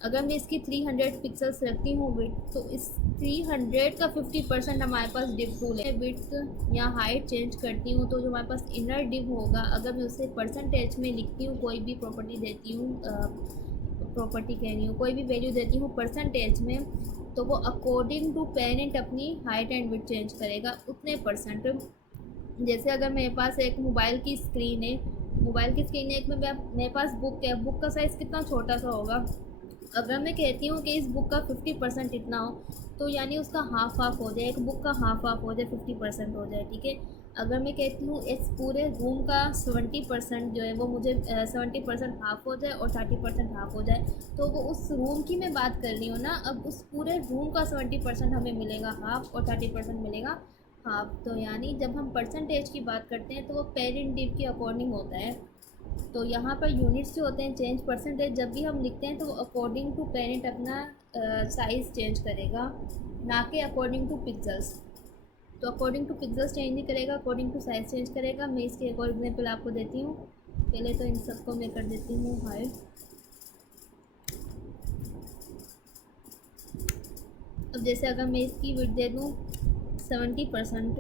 अगर मैं इसकी 300 पिक्सेल्स रखती हूँ विड्थ, तो इस 300 का 50% हमारे पास डिव टूल है। विड्थ या हाइट चेंज करती हूँ, तो जो हमारे पास इनर डिव होगा, अगर मैं उसे परसेंटेज में लिखती हूँ, कोई भी प्रॉपर्टी देती हूँ, प्रॉपर्टी कह रही हूँ, कोई भी वैल्यू देती हूँ परसेंटेज में, तो वो अकॉर्डिंग टू पेरेंट अपनी हाइट एंड विड्थ चेंज करेगा उतने परसेंट। जैसे अगर मेरे पास एक मोबाइल की स्क्रीन है, मोबाइल की स्क्रीन है एक में मेरे पास बुक है, बुक का साइज़ कितना छोटा सा होगा। अगर मैं कहती हूँ कि इस बुक का 50% इतना हो, तो यानी उसका हाफ हाफ हो जाए, एक बुक का हाफ हाफ हो जाए, 50% हो जाए, ठीक है। अगर मैं कहती हूँ इस पूरे रूम का 70% जो है वो मुझे 70% हाफ हो जाए और 30% हाफ हो जाए, तो वो उस रूम की मैं बात कर रही हूँ ना। अब उस पूरे रूम का 70% हमें मिलेगा हाफ और 30% मिलेगा हाफ। तो यानी जब हम परसेंटेज की बात करते हैं तो वो पेरेंट डिव के अकॉर्डिंग होता है। तो यहाँ पर यूनिट्स जो होते हैं चेंज परसेंटेज जब भी हम लिखते हैं तो वो अकॉर्डिंग टू पेरेंट अपना साइज़ चेंज करेगा, ना कि अकॉर्डिंग टू पिक्सल्स। तो अकॉर्डिंग टू पिक्सल्स चेंज नहीं करेगा, अकॉर्डिंग टू साइज़ चेंज करेगा। मैं इसके एक और एग्जांपल आपको देती हूँ। पहले तो इन सबको मैं कर देती हूँ हाइड। अब जैसे अगर मैं इसकी विड्थ दे दूँ 70%,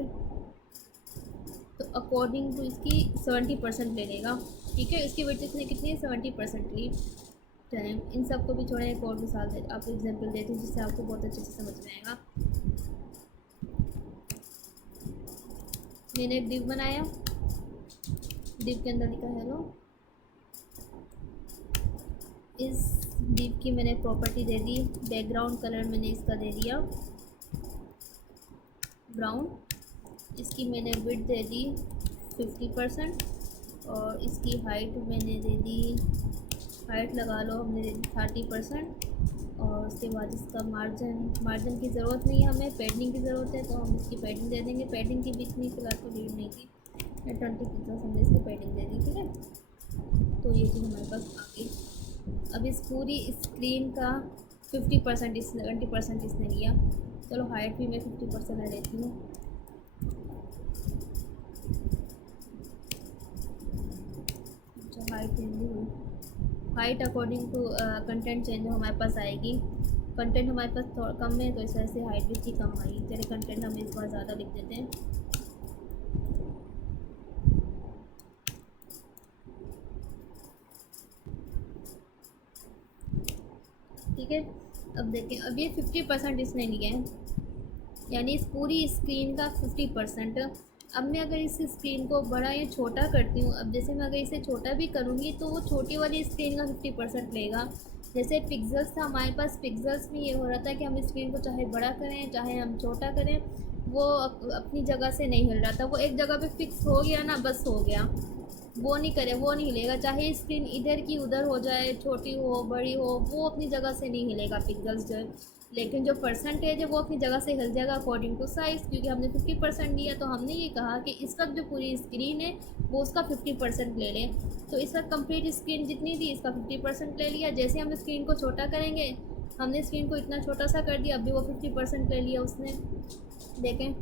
तो अकॉर्डिंग टू इसकी 70% ले लेगा, ठीक है। इसकी विड्थ इसने कितनी 70% ली। टाइम इन सब को भी थोड़ा एक और मिसाल दे, आपको एग्जांपल देती हूँ जिससे आपको बहुत अच्छे से समझ में आएगा। मैंने एक डिव बनाया, डिव के अंदर लिखा हेलो। इस डिव की मैंने प्रॉपर्टी दे दी, बैकग्राउंड कलर मैंने इसका दे दिया ब्राउन। इसकी मैंने विड्थ दे दी 50% और इसकी हाइट मैंने दे दी, हाइट लगा लो हमने दे दी 30%। और उसके बाद इसका मार्जिन की ज़रूरत नहीं है, हमें पैडिंग की ज़रूरत है, तो हम इसकी पैडिंग दे देंगे। पैडिंग की भी इतनी फिलहाल तो नीड नहीं थी, 20 पिक्सल्स हमने इसकी पैडिंग दे दी, ठीक है। तो ये चीज़ हमारे पास आ गई। अब इस पूरी स्क्रीन का 50% इसने 20% इसने लिया। चलो हाइट भी मैं 50% ले लेती हूँ। अच्छा हाइट चेंज हुई, height according to content change हमारे पास आएगी। कंटेंट हमारे पास थोड़ा कम है तो इस वजह से हाइट भी इसकी कम आई। चलिए कंटेंट हम इस बार ज़्यादा लिख देते हैं। ठीक है, अब देखें, अब ये 50% इसने लिया है, यानी इस पूरी स्क्रीन का 50%। अब मैं अगर इस स्क्रीन को बड़ा या छोटा करती हूँ, अब जैसे मैं अगर इसे छोटा भी करूँगी तो वो छोटी वाली स्क्रीन का 50% लेगा। जैसे पिक्सल्स था हमारे पास, पिक्सल्स में ये हो रहा था कि हम स्क्रीन को चाहे बड़ा करें चाहे हम छोटा करें, वो अपनी जगह से नहीं हिल रहा था। वो एक जगह पे फिक्स हो गया ना, बस हो गया, वो नहीं करे, वो नहीं हिलेगा। चाहे स्क्रीन इधर की उधर हो जाए, छोटी हो बड़ी हो, वो अपनी जगह से नहीं हिलेगा पिक्सल्स जो है। लेकिन जो परसेंटेज है वो अपनी जगह से हिल जाएगा अकॉर्डिंग टू साइज़, क्योंकि हमने 50% लिया। तो हमने ये कहा कि इस वक्त जो पूरी स्क्रीन है वो उसका 50% ले लें। तो इस वक्त कंप्लीट स्क्रीन जितनी थी इसका 50% ले लिया। जैसे हम स्क्रीन को छोटा करेंगे, हमने स्क्रीन को इतना छोटा सा कर दिया, अभी वो 50% ले लिया उसने। देखें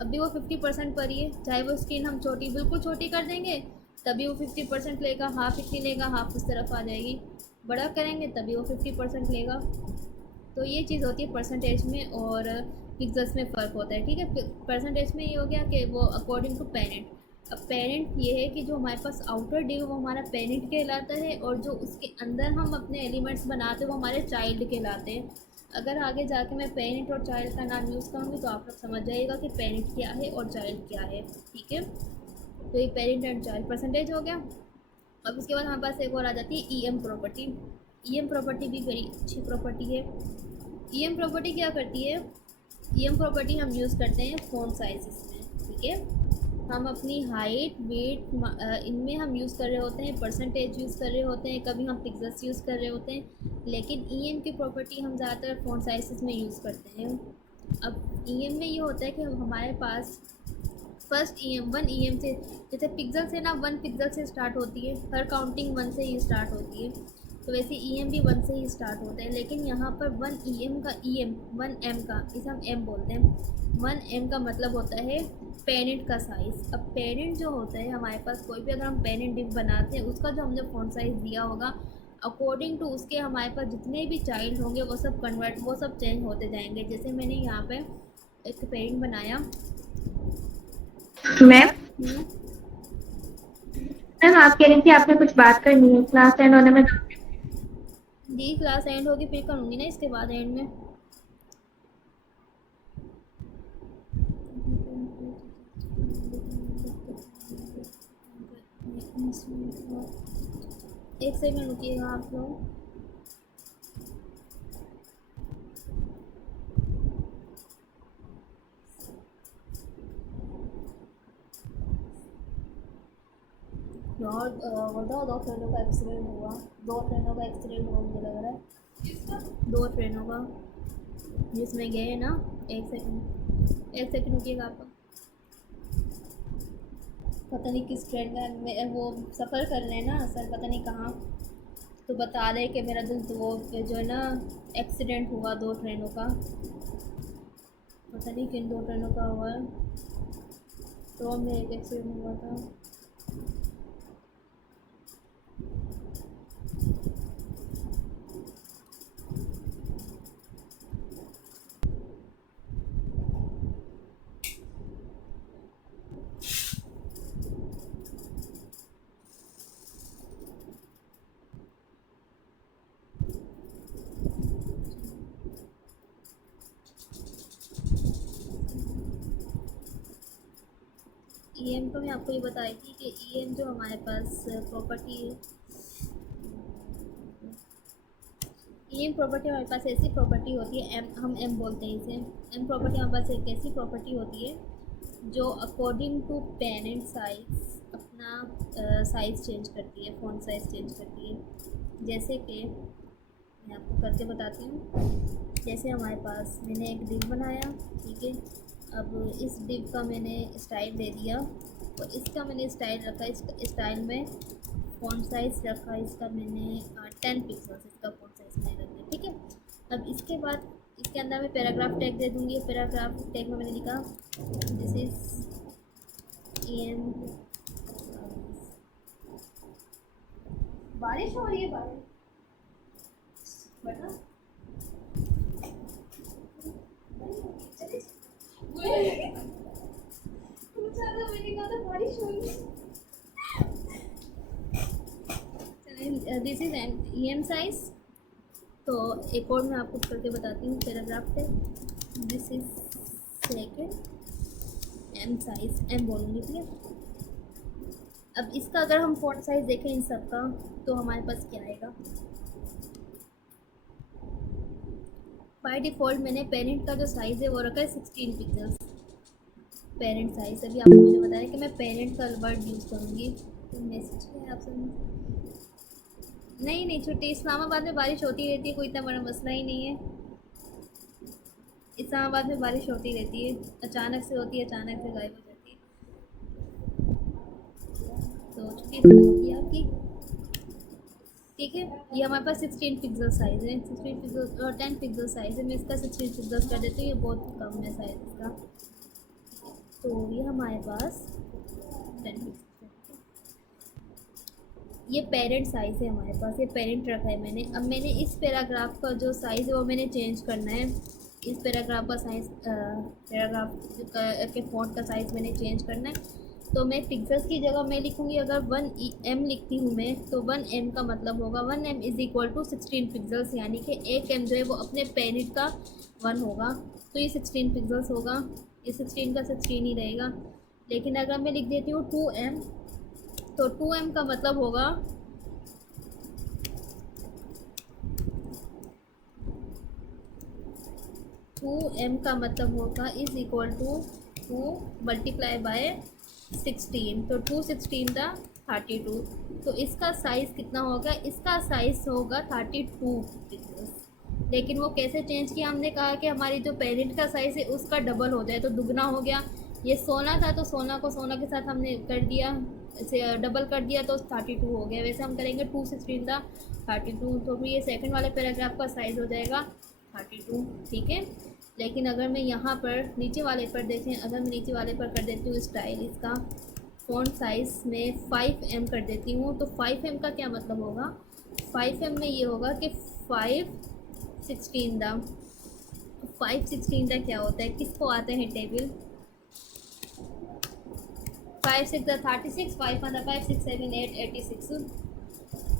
अभी वो 50% पर ही है। चाहे वो स्क्रीन हम छोटी बिल्कुल छोटी कर देंगे तभी वो 50% लेगा, हाफ इतनी लेगा, हाफ उस तरफ आ जाएगी। बड़ा करेंगे तभी वो 50% लेगा। तो ये चीज़ होती है परसेंटेज में और पिक्सल्स में फ़र्क होता है, ठीक है। परसेंटेज में ये हो गया कि वो अकॉर्डिंग टू पेरेंट। अब पेरेंट ये है कि जो हमारे पास आउटर डिव वो हमारा पेरेंट कहलाता है, और जो उसके अंदर हम अपने एलिमेंट्स बनाते हैं वो हमारे चाइल्ड कहलाते हैं। अगर आगे जाके मैं पेरेंट और चाइल्ड का नाम यूज़ करूँगी तो आप लोग समझ जाइएगा कि पेरेंट क्या है और चाइल्ड क्या है, ठीक है। तो ये पेरेंट एंड चाइल्ड परसेंटेज हो गया। अब उसके बाद हमारे पास एक और आ जाती है EM प्रॉपर्टी। EM प्रॉपर्टी भी बड़ी अच्छी प्रॉपर्टी है। EM प्रॉपर्टी क्या करती है, EM प्रॉपर्टी हम यूज़ करते हैं फ़ॉन्ट साइज़ में, ठीक है। हम अपनी हाइट वेट इनमें हम यूज़ कर रहे होते हैं, परसेंटेज यूज़ कर रहे होते हैं, कभी हम पिक्सल्स यूज़ कर रहे होते हैं। लेकिन EM की प्रॉपर्टी हम ज़्यादातर फ़ॉन्ट साइज़ में यूज़ करते हैं। अब EM में ये होता है कि हमारे पास फर्स्ट EM 1 EM से, जैसे पिक्सल से ना 1 पिक्सल से स्टार्ट होती है, हर काउंटिंग 1 से ही स्टार्ट होती है। तो वैसे EM भी 1 से ही स्टार्ट होते हैं। लेकिन यहाँ पर 1 EM का 1 M का, इसे हम M बोलते हैं। 1 M का मतलब होता है पेरेंट का साइज़। अब पेरेंट जो होता है हमारे पास, कोई भी अगर हम पेरेंट डिव बनाते हैं उसका जो हमने फ़ॉन्ट साइज़ दिया होगा अकॉर्डिंग टू उसके हमारे पास जितने भी चाइल्ड होंगे वो सब चेंज होते जाएंगे। जैसे मैंने यहाँ पे एक पेरेंट बनाया। मैम मैम आप कह रही थी आपने कुछ बात करनी है, क्लास एंड होने में। जी क्लास एंड होगी फिर करूँगी ना इसके बाद एंड में। एक सेकंड रुकिएगा आप लोग। यार बताओ, दो ट्रेनों का एक्सीडेंट हुआ, दो ट्रेनों का एक्सीडेंट हुआ मुझे लग रहा है। दो ट्रेनों का जिसमें गए ना। एक सेकंड रुकिएगा आप। पता नहीं किस ट्रेन का वो सफ़र कर रहे हैं ना सर, पता नहीं कहाँ। तो बता रहे कि मेरा दोस्त वो जो है ना एक्सीडेंट हुआ दो ट्रेनों का, पता नहीं किन दो ट्रेनों का हुआ है। तो में एक एक्सीडेंट हुआ था। ईएम तो मैं आपको ये बताई थी कि ईएम जो हमारे पास प्रॉपर्टी है, ईएम प्रॉपर्टी हमारे पास ऐसी प्रॉपर्टी होती है, एम हम एम बोलते हैं इसे। एम प्रॉपर्टी हमारे पास एक ऐसी प्रॉपर्टी होती है जो अकॉर्डिंग टू पेरेंट साइज अपना साइज़ चेंज करती है, फ़ॉन्ट साइज़ चेंज करती है। जैसे कि मैं आपको करके बताती हूँ। जैसे हमारे पास मैंने एक डिव बनाया, ठीक है। अब इस डिव का मैंने स्टाइल दे दिया, तो इसका मैंने स्टाइल रखा, इस स्टाइल में फ़ॉन्ट साइज़ रखा इसका मैंने 10 पिक्सल्स, इसका फ़ॉन्ट साइज़ मैंने रख दिया, ठीक है। अब इसके बाद इसके अंदर मैं पैराग्राफ टैग दे दूँगी। पैराग्राफ टैग में मैंने लिखा दिस इज़ एम। बारिश हो रही है, बारिश बता दिस इज एम साइज। तो एक और मैं आपको करके बताती हूँ पैराग्राफ पे। This is second em size, em बोलूँगी, ठीक है। अब इसका अगर हम फ़ॉन्ट साइज़ देखें इन सब का, तो हमारे पास क्या आएगा। बाय डिफ़ॉल्ट मैंने पेरेंट का जो साइज़ है वो रखा है 16 पिक्सल्स, पेरेंट साइज़। अभी आपको मैंने बताया कि मैं पेरेंट का वर्ड यूज़ करूँगी। तो मैसेज क्या है आपसे? नहीं छुट्टी, इस्लामाबाद में बारिश होती रहती है, कोई इतना बड़ा मसला ही नहीं है। इस्लामाबाद में बारिश होती रहती है, अचानक से होती है, अचानक से गायब हो जाती है। तो छुट्टी थोड़ी होगी आपकी, ठीक है। ये हमारे पास 16 पिक्सल साइज़ है, 16 पिक्सल और 10 पिक्सल साइज़ है। मैं इसका 16 पिक्सल कर देती हूँ, ये बहुत कम है साइज़ इसका। तो ये हमारे पास 10 पिक्सल, ये पेरेंट साइज़ है हमारे पास, ये पेरेंट रखा है मैंने। अब मैंने इस पैराग्राफ का जो साइज़ है वो मैंने चेंज करना है। इस पैराग्राफ का साइज़, पैराग्राफ के फ़ॉन्ट का साइज़ मैंने चेंज करना है। तो मैं पिक्सल्स की जगह मैं लिखूँगी, अगर 1 m लिखती हूँ मैं, तो 1 m का मतलब होगा 1 m is equal to 16 pixels, यानी कि 1 m जो है वो अपने पेरेंट का 1 होगा, तो ये 16 पिक्सल्स होगा। ये 16 का 16 ही रहेगा। लेकिन अगर मैं लिख देती हूँ 2 m, तो 2 m का मतलब होगा 2m का मतलब होगा is equal to 2 multiply by 16, तो 2 16 था 32। तो इसका साइज़ कितना होगा, इसका साइज़ होगा 32 पिक्सल्स। लेकिन वो कैसे चेंज किया, हमने कहा कि हमारी जो पेरेंट का साइज़ है उसका डबल हो जाए, तो दुगना हो गया। ये 16 था, तो 16 को 16 के साथ हमने कर दिया, इसे डबल कर दिया, तो 32 हो गया। वैसे हम करेंगे 2 16 था 32, तो फिर ये सेकंड वाले पैराग्राफ का साइज़ हो जाएगा 32, ठीक है। लेकिन अगर मैं यहाँ पर नीचे वाले पर देखें, अगर मैं नीचे वाले पर कर देती हूँ स्टाइल, इसका फ़ॉन्ट साइज़ में 5 m कर देती हूँ, तो 5 m का क्या मतलब होगा, 5 m में ये होगा कि 5 16 दा। 5 16 दा क्या होता है, किसको आते हैं टेबल। 5 6 36, 5 5 6 7 8 86,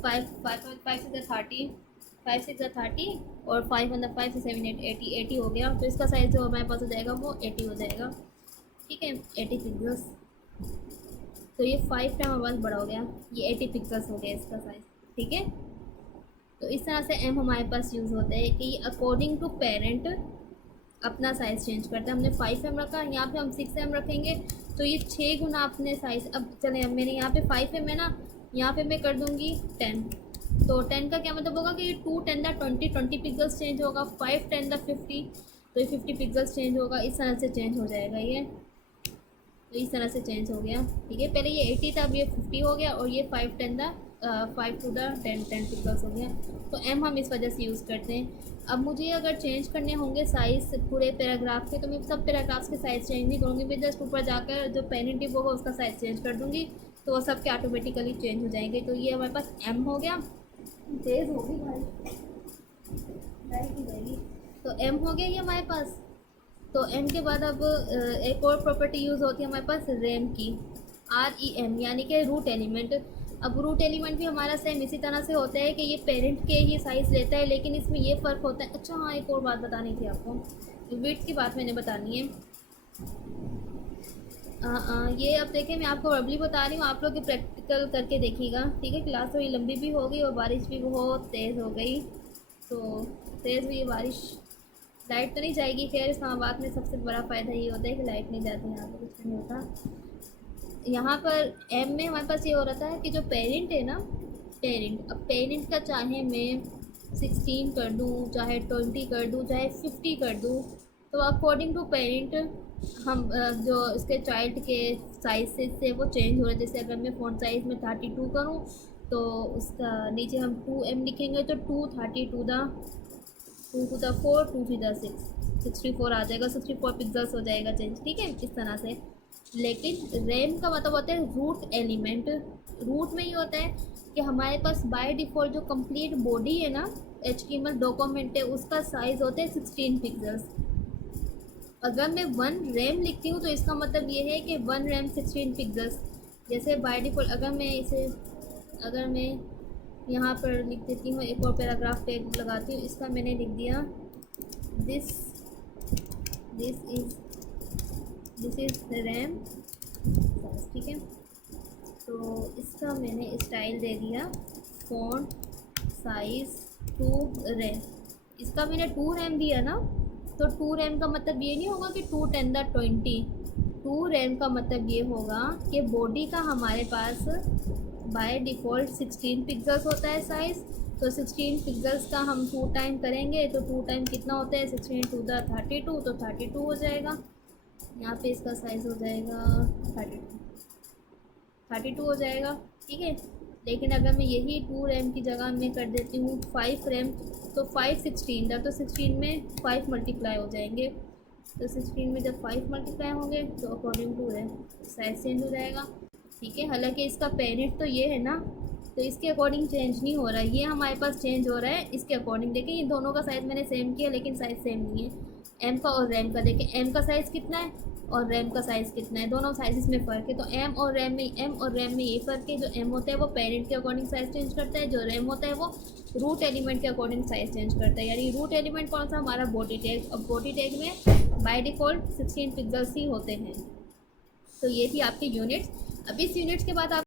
5 5 5 6 30, 5 6 30 और 5 5 6 7 8 80 80 हो गया। तो इसका साइज़ जो हमारे पास हो जाएगा वो 80 हो जाएगा, ठीक है। 80 पिक्सल्स। तो ये 5 टाइम हमारे पास बड़ा हो गया, ये 80 पिक्सल्स हो गया इसका साइज़, ठीक है। तो इस तरह से एम हमारे पास यूज़ होता है कि अकॉर्डिंग टू पेरेंट अपना साइज़ चेंज करता है। हमने 5M रखा, यहाँ पे हम 6M रखेंगे, तो ये 6 गुना अपने साइज़। अब चलें, अब मेरे यहाँ पे 5M है ना, यहाँ पे मैं कर दूँगी 10। तो 10 का क्या मतलब होगा कि ये 2 10 दा 20 पिक्सल्स चेंज होगा, 5 10 दा 50, तो ये 50 पिक्सल्स चेंज होगा। इस तरह से चेंज हो जाएगा ये, तो इस तरह से चेंज हो गया, ठीक है। पहले ये 80 था, अब ये 50 हो गया, और ये 5 10 दा 5 टू द 10 पिक्सल्स हो गया। तो एम हम इस वजह से यूज़ करते हैं। अब मुझे अगर चेंज करने होंगे साइज़ पूरे पैराग्राफ के, तो मैं सब पैराग्राफ्स के साइज़ चेंज नहीं करूँगी, मैं जस्ट ऊपर जाकर जो पेरेंट टिप होगा उसका साइज़ चेंज कर दूँगी, तो वो सब के ऑटोमेटिकली चेंज हो जाएंगे। तो ये हमारे पास एम हो गया, तेज़ होगी भाई, जाएगी। तो एम हो गया ये हमारे पास। तो एम के बाद अब एक और प्रॉपर्टी यूज़ होती है हमारे पास रैम की, REM, यानी कि रूट एलिमेंट। अब रूट एलिमेंट भी हमारा सेम इसी तरह से होता है कि ये पेरेंट के ही साइज़ लेता है, लेकिन इसमें ये फ़र्क होता है। अच्छा हाँ, एक और बात बतानी थी आपको, विड्थ की बात मैंने बतानी है। ये अब देखें, मैं आपको वर्बली बता रही हूँ, आप लोग प्रैक्टिकल करके देखिएगा, ठीक है। क्लास थोड़ी लंबी भी हो गई और बारिश भी बहुत तेज़ हो गई, तो तेज़ हुई बारिश, लाइट तो नहीं जाएगी। खैर इस्लामाबाद में सबसे बड़ा फ़ायदा ये होता है कि लाइट नहीं जाती, यहाँ पर कुछ नहीं होता। यहाँ पर एम में हमारे पास ये हो रहा है कि जो पेरेंट है ना, पेरेंट, अब पेरेंट का चाहे मैं 16 कर दूँ, चाहे 20 कर दूँ, चाहे 50 कर दूँ, तो अकॉर्डिंग टू पेरेंट हम जो इसके चाइल्ड के साइज से वो चेंज हो रहा है। जैसे अगर मैं फ़ॉन्ट साइज़ में 32 करूँ, तो उसका नीचे हम 2M लिखेंगे, तो 2 32 दा 2 to the 4 2 to the 6 64 आ जाएगा, 64 पिक्सल्स हो जाएगा चेंज, ठीक है, इस तरह से। लेकिन रैम का मतलब होता है रूट एलिमेंट। रूट में ये होता है कि हमारे पास बाय डिफ़ॉल्ट जो कंप्लीट बॉडी है ना, HTML डॉक्यूमेंट है, उसका साइज़ होता है 16 पिक्सल्स। अगर मैं 1 रैम लिखती हूँ तो इसका मतलब ये है कि 1 रैम 16 पिक्सल्स। जैसे बाय डिफ़ॉल्ट अगर मैं यहाँ पर लिख देती हूँ, एक और पैराग्राफ टैग लगाती हूँ, इसका मैंने लिख दिया दिस इज़ रैम, ठीक है। तो इसका मैंने स्टाइल दे दिया फ़ॉन्ट साइज़ 2 रैम, इसका मैंने 2 रैम दिया ना, तो 2 रैम का मतलब ये नहीं होगा कि 2 10 दा 20। 2 रैम का मतलब ये होगा कि बॉडी का हमारे पास बाय डिफ़ॉल्ट 16 पिक्सल्स होता है साइज़, तो 16 पिक्सल्स का हम 2 टाइम करेंगे, तो 2 टाइम कितना होता है, 16 टू द 32, तो 32 हो जाएगा। यहाँ पे इसका साइज़ हो जाएगा 32 हो जाएगा, ठीक है। लेकिन अगर मैं यही 2 रैम की जगह मैं कर देती हूँ 5 रैम, तो 5 16 दा, तो 16 में 5 मल्टीप्लाई हो जाएंगे, तो 16 में जब 5 मल्टीप्लाई होंगे तो according to rem size change हो जाएगा, ठीक है। हालांकि इसका पेरेंट तो ये है ना, तो इसके अकॉर्डिंग चेंज नहीं हो रहा है, ये हमारे पास चेंज हो रहा है इसके अकॉर्डिंग। देखें ये दोनों का साइज़ मैंने सेम किया, लेकिन साइज़ सेम नहीं है एम का और रैम का। देखें एम का साइज़ कितना है और रैम का साइज़ कितना है, दोनों साइज़ में फ़र्क है। तो एम और रैम में ये फ़र्क है, जो एम होता है वो पेरेंट के अकॉर्डिंग साइज़ चेंज करता है, जो रैम होता है वो रूट एलिमेंट के अकॉर्डिंग साइज़ चेंज करता है। यानी रूट एलिमेंट कौन सा, हमारा बॉडी टैग। अब बॉडी टैग में बाय डिफ़ॉल्ट 16 पिक्सल्स ही होते हैं। तो ये थी आपकी यूनिट्स। अब इस यूनिट्स के बाद आप